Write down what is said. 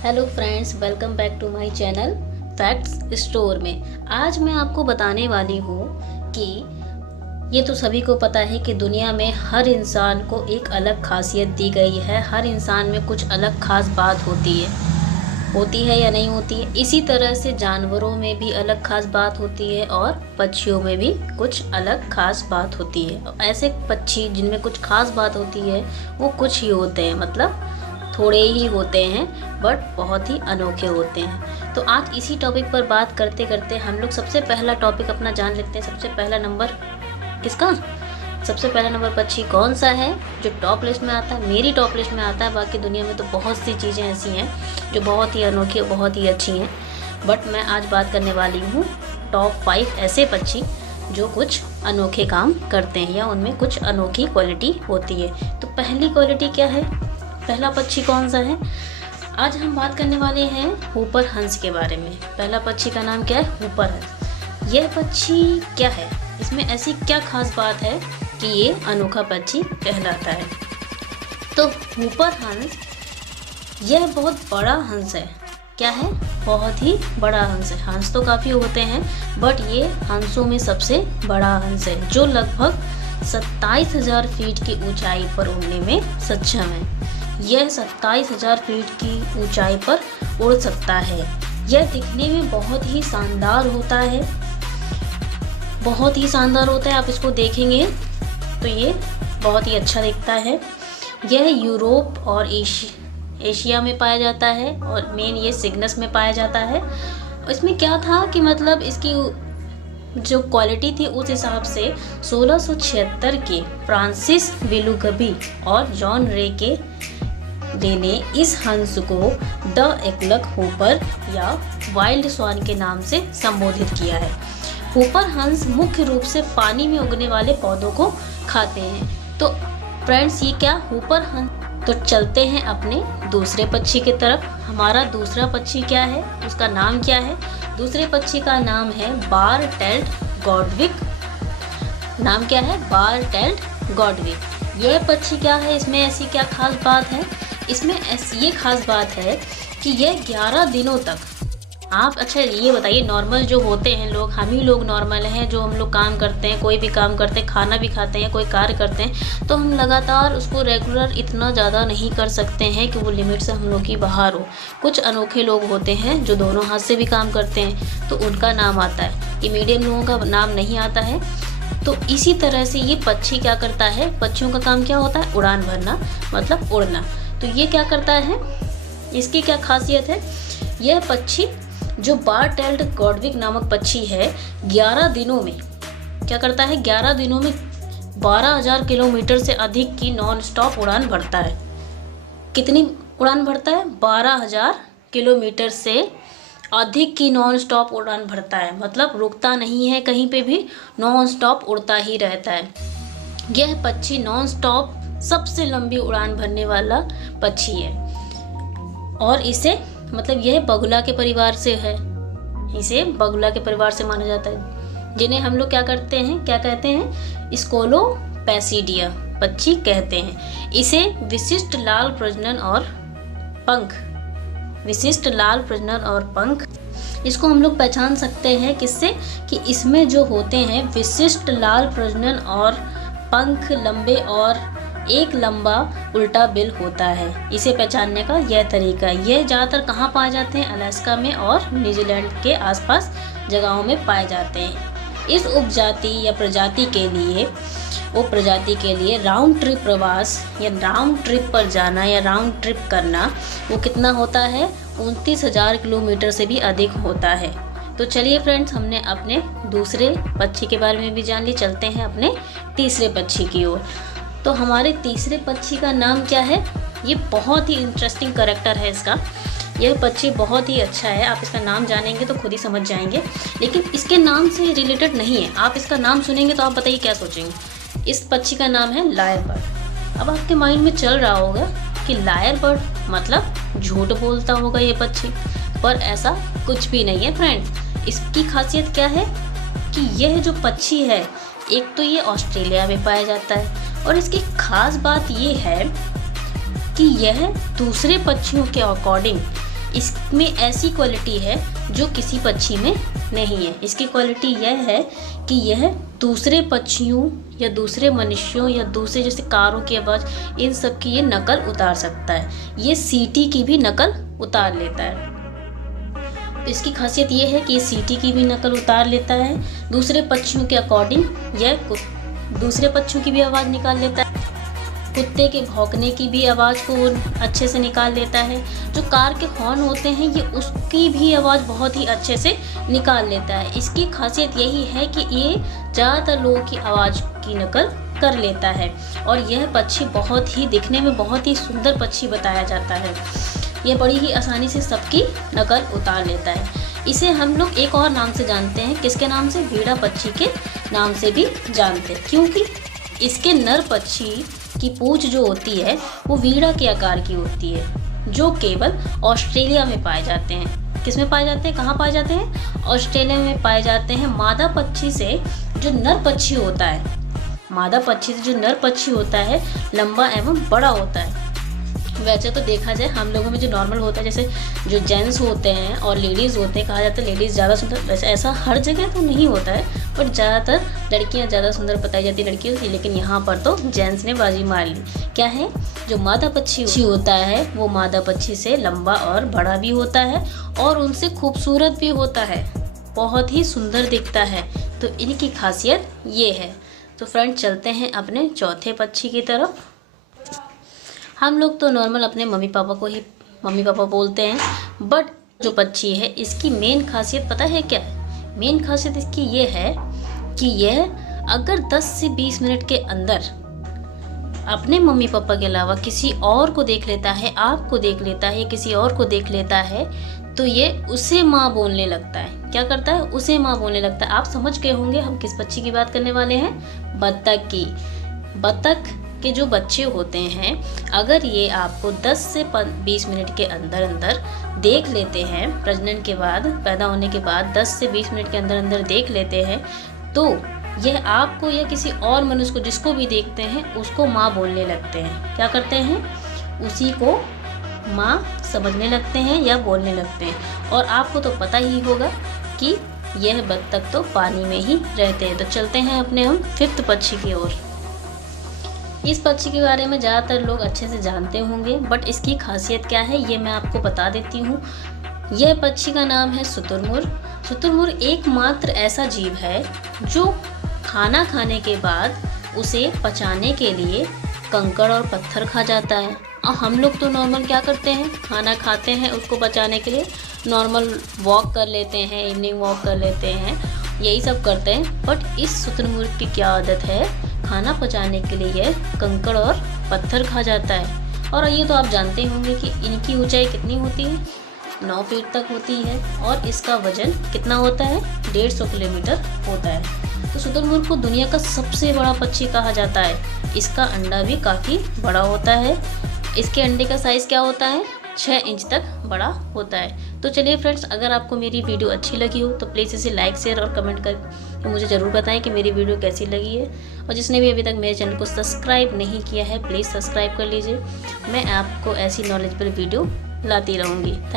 Hello friends, welcome back to my channel facts store में। आज मैं आपको बताने वाली हूँ कि ये तो सभी को पता है कि दुनिया में हर इंसान को एक अलग खासियत दी गई है। हर इंसान में कुछ अलग खास बात होती है या नहीं होती है। इसी तरह से जानवरों में भी अलग खास बात होती है और पक्षियों में भी कुछ अलग खास बात होती है। ऐसे पक्षी जिनमें कुछ खास बात होती है वो कुछ ही होते हैं, मतलब थोड़े ही होते हैं, बट बहुत ही अनोखे होते हैं। तो आज इसी टॉपिक पर बात करते करते हम लोग सबसे पहला टॉपिक अपना जान लेते हैं। सबसे पहला नंबर किसका? सबसे पहला नंबर पक्षी कौन सा है जो टॉप लिस्ट में आता है? मेरी टॉप लिस्ट में आता है। बाकी दुनिया में तो बहुत सी चीज़ें ऐसी हैं जो बहुत ही अनोखी, बहुत ही अच्छी हैं, बट मैं आज बात करने वाली हूँ टॉप 5 ऐसे पक्षी जो कुछ अनोखे काम करते हैं या उनमें कुछ अनोखी क्वालिटी होती है। तो पहली क्वालिटी क्या है? पहला पक्षी कौन सा है? आज हम बात करने वाले हैं हूपर हंस के बारे में। पहला पक्षी का नाम क्या है? हूपर हंस। यह पक्षी क्या है? इसमें ऐसी क्या खास बात है कि ये अनोखा पक्षी कहलाता है? तो हूपर हंस यह बहुत बड़ा हंस है। क्या है? बहुत ही बड़ा हंस है। हंस तो काफ़ी होते हैं, बट ये हंसों में सबसे बड़ा हंस है जो लगभग 27,000 फीट की ऊंचाई पर उड़ने में सक्षम है। यह 27,000 फीट की ऊंचाई पर उड़ सकता है। यह दिखने में बहुत ही शानदार होता है, बहुत ही शानदार होता है। आप इसको देखेंगे तो ये बहुत ही अच्छा दिखता है। यह यूरोप और एशिया में पाया जाता है और मेन ये सिग्नस में पाया जाता है। इसमें क्या था कि मतलब इसकी जो क्वालिटी थी उस हिसाब से 1676 के फ्रांसिस विलुगबी और जॉन रे ने इस हंस को द एकलक हूपर या वाइल्ड स्वान के नाम से संबोधित किया है। हूपर हंस मुख्य रूप से पानी में उगने वाले पौधों को खाते हैं। तो फ्रेंड्स, ये क्या हूपर हंस? तो चलते हैं अपने दूसरे पक्षी की तरफ। हमारा दूसरा पक्षी क्या है? उसका नाम क्या है? दूसरे पक्षी का नाम है बार टेल्ड गॉडविक। नाम क्या है? बार टेल्ड गॉडविक। यह पक्षी क्या है? इसमें ऐसी क्या खास बात है? इसमें ऐसी ये खास बात है कि यह 11 दिनों तक आप अच्छा ये बताइए, नॉर्मल जो होते हैं लोग, हम ही लोग नॉर्मल हैं जो हम लोग काम करते हैं, कोई भी काम करते हैं, खाना भी खाते हैं, कोई कार्य करते हैं, तो हम लगातार उसको रेगुलर इतना ज़्यादा नहीं कर सकते हैं कि वो लिमिट से हम लोग की बाहर हो। कुछ अनोखे लोग होते हैं जो दोनों हाथ से भी काम करते हैं, तो उनका नाम आता है। ये मीडियम लोगों का नाम नहीं आता है। तो इसी तरह से ये पक्षी क्या करता है? पक्षियों का काम क्या होता है? उड़ान भरना, मतलब उड़ना। तो ये क्या करता है? इसकी क्या खासियत है? यह पक्षी जो बार टेल्ड गॉडविक नामक पक्षी है, 11 दिनों में क्या करता है? 11 दिनों में 12,000 किलोमीटर से अधिक की नॉन स्टॉप उड़ान भरता है। कितनी उड़ान भरता है? 12,000 किलोमीटर से अधिक की नॉन स्टॉप उड़ान भरता है। मतलब रुकता नहीं है कहीं पे भी, नॉन स्टॉप उड़ता ही रहता है। यह पक्षी नॉन स्टॉप सबसे लंबी उड़ान भरने वाला पक्षी है और इसे मतलब यह बगुला के परिवार से है। इसे बगुला के परिवार से माना जाता है, जिन्हें हम लोग क्या करते हैं, क्या कहते हैं? स्कोलोपैसिडिया पक्षी कहते हैं। इसे विशिष्ट लाल प्रजनन और पंख इसको हम लोग पहचान सकते हैं किससे? कि इसमें जो होते हैं विशिष्ट लाल प्रजनन और पंख लंबे और एक लंबा उल्टा बिल होता है। इसे पहचानने का यह तरीका है। यह ज़्यादातर कहाँ पाए जाते हैं? अलास्का में और न्यूजीलैंड के आसपास जगहों में पाए जाते हैं। इस उपजाति या प्रजाति के लिए राउंड ट्रिप प्रवास या राउंड ट्रिप पर जाना या राउंड ट्रिप करना वो कितना होता है? 29,000 किलोमीटर से भी अधिक होता है। तो चलिए फ्रेंड्स, हमने अपने दूसरे पक्षी के बारे में भी जान ली। चलते हैं अपने तीसरे पक्षी की ओर। तो हमारे तीसरे पक्षी का नाम क्या है? ये बहुत ही इंटरेस्टिंग कैरेक्टर है इसका। यह पक्षी बहुत ही अच्छा है। आप इसका नाम जानेंगे तो खुद ही समझ जाएंगे, लेकिन इसके नाम से रिलेटेड नहीं है। आप इसका नाम सुनेंगे तो आप बताइए क्या सोचेंगे? इस पक्षी का नाम है लायर बर्ड। अब आपके माइंड में चल रहा होगा कि लायर बर्ड मतलब झूठ बोलता होगा ये पक्षी, पर ऐसा कुछ भी नहीं है फ्रेंड्स। इसकी खासियत क्या है कि यह जो पक्षी है, एक तो ये ऑस्ट्रेलिया में पाया जाता है और इसकी खास बात ये है कि यह दूसरे पक्षियों के अकॉर्डिंग इसमें ऐसी क्वालिटी है जो किसी पक्षी में नहीं है। इसकी क्वालिटी यह है कि यह दूसरे पक्षियों या दूसरे मनुष्यों या दूसरे जैसे कारों की आवाज़, इन सब की ये नकल उतार सकता है। ये सीटी की भी नकल उतार लेता है। तो इसकी खासियत ये है कि ये सीटी की भी नकल उतार लेता है। दूसरे पक्षियों के अकॉर्डिंग यह दूसरे पक्षियों की भी आवाज़ निकाल लेता है। कुत्ते के भौंकने की भी आवाज़ को अच्छे से निकाल लेता है। जो कार के हॉर्न होते हैं ये उसकी भी आवाज़ बहुत ही अच्छे से निकाल लेता है। इसकी खासियत यही है कि ये ज़्यादातर लोगों की आवाज़ की नकल कर लेता है। और यह पक्षी बहुत ही दिखने में बहुत ही सुंदर पक्षी बताया जाता है। यह बड़ी ही आसानी से सबकी नकल उतार लेता है। इसे हम लोग एक और नाम से जानते हैं, किसके नाम से? भेड़ा पक्षी के नाम से भी जानते हैं, क्योंकि इसके नर पक्षी की पूंछ जो होती है वो वीड़ा के आकार की होती है, जो केवल ऑस्ट्रेलिया में पाए जाते हैं। किस में पाए जाते हैं, कहाँ पाए जाते हैं? ऑस्ट्रेलिया में पाए जाते हैं। मादा पक्षी से जो नर पक्षी होता है, मादा पक्षी से जो नर पक्षी होता है लंबा एवं बड़ा होता है। वैसे तो देखा जाए हम लोगों में जो नॉर्मल होता है, जैसे जो जेंट्स होते हैं और लेडीज़ होते हैं, कहा जाता है लेडीज़ ज़्यादा सुंदर। वैसे ऐसा हर जगह तो नहीं होता है, बट ज़्यादातर लड़कियां ज़्यादा सुंदर बताई जाती है लड़कियों से। लेकिन यहाँ पर तो जेंट्स ने बाजी मार ली। क्या है? जो मादा पक्षी होता है वो मादा पक्षी से लंबा और बड़ा भी होता है और उनसे खूबसूरत भी होता है, बहुत ही सुंदर दिखता है। तो इनकी खासियत ये है। तो फ्रेंड, चलते हैं अपने चौथे पक्षी की तरफ। हम लोग तो नॉर्मल अपने मम्मी पापा को ही मम्मी पापा बोलते हैं, बट जो पक्षी है इसकी मेन खासियत पता है क्या है? मेन खासियत इसकी ये है कि यह अगर 10 से 20 मिनट के अंदर अपने मम्मी पापा के अलावा किसी और को देख लेता है, आपको देख लेता है, किसी और को देख लेता है, तो ये उसे माँ बोलने लगता है। क्या करता है? उसे माँ बोलने लगता है। आप समझ गए होंगे हम किस पक्षी की बात करने वाले हैं? बत्तख की। बत्तख के जो बच्चे होते हैं, अगर ये आपको 10 से 20 मिनट के अंदर अंदर देख लेते हैं, प्रजनन के बाद, पैदा होने के बाद 10 से 20 मिनट के अंदर अंदर देख लेते हैं, तो यह आपको या किसी और मनुष्य को, जिसको भी देखते हैं, उसको माँ बोलने लगते हैं। क्या करते हैं? उसी को माँ समझने लगते हैं या बोलने लगते हैं। और आपको तो पता ही होगा कि यह बत्तख तो पानी में ही रहते हैं। तो चलते हैं अपने हम 5th पक्षी की ओर। इस पक्षी के बारे में ज़्यादातर लोग अच्छे से जानते होंगे, बट इसकी खासियत क्या है ये मैं आपको बता देती हूँ। यह पक्षी का नाम है शुतुरमुर्ग। शुतुरमुर्ग एकमात्र ऐसा जीव है जो खाना खाने के बाद उसे पचाने के लिए कंकड़ और पत्थर खा जाता है। और हम लोग तो नॉर्मल क्या करते हैं, खाना खाते हैं, उसको बचाने के लिए नॉर्मल वॉक कर लेते हैं, इवनिंग वॉक कर लेते हैं, यही सब करते हैं। बट इस शुतुरमुर्ग की क्या आदत है, खाना पचाने के लिए यह कंकड़ और पत्थर खा जाता है। और ये तो आप जानते होंगे कि इनकी ऊंचाई कितनी होती है, 9 फीट तक होती है। और इसका वजन कितना होता है? 150 किलोमीटर होता है। तो शुतुरमुर्ग को दुनिया का सबसे बड़ा पक्षी कहा जाता है। इसका अंडा भी काफ़ी बड़ा होता है। इसके अंडे का साइज़ क्या होता है? 6 इंच तक बड़ा होता है। तो चलिए फ्रेंड्स, अगर आपको मेरी वीडियो अच्छी लगी हो तो प्लीज़ इसे लाइक, शेयर और कमेंट कर मुझे ज़रूर बताएं कि मेरी वीडियो कैसी लगी है। और जिसने भी अभी तक मेरे चैनल को सब्सक्राइब नहीं किया है, प्लीज़ सब्सक्राइब कर लीजिए। मैं आपको ऐसी नॉलेजेबल वीडियो लाती रहूँगी।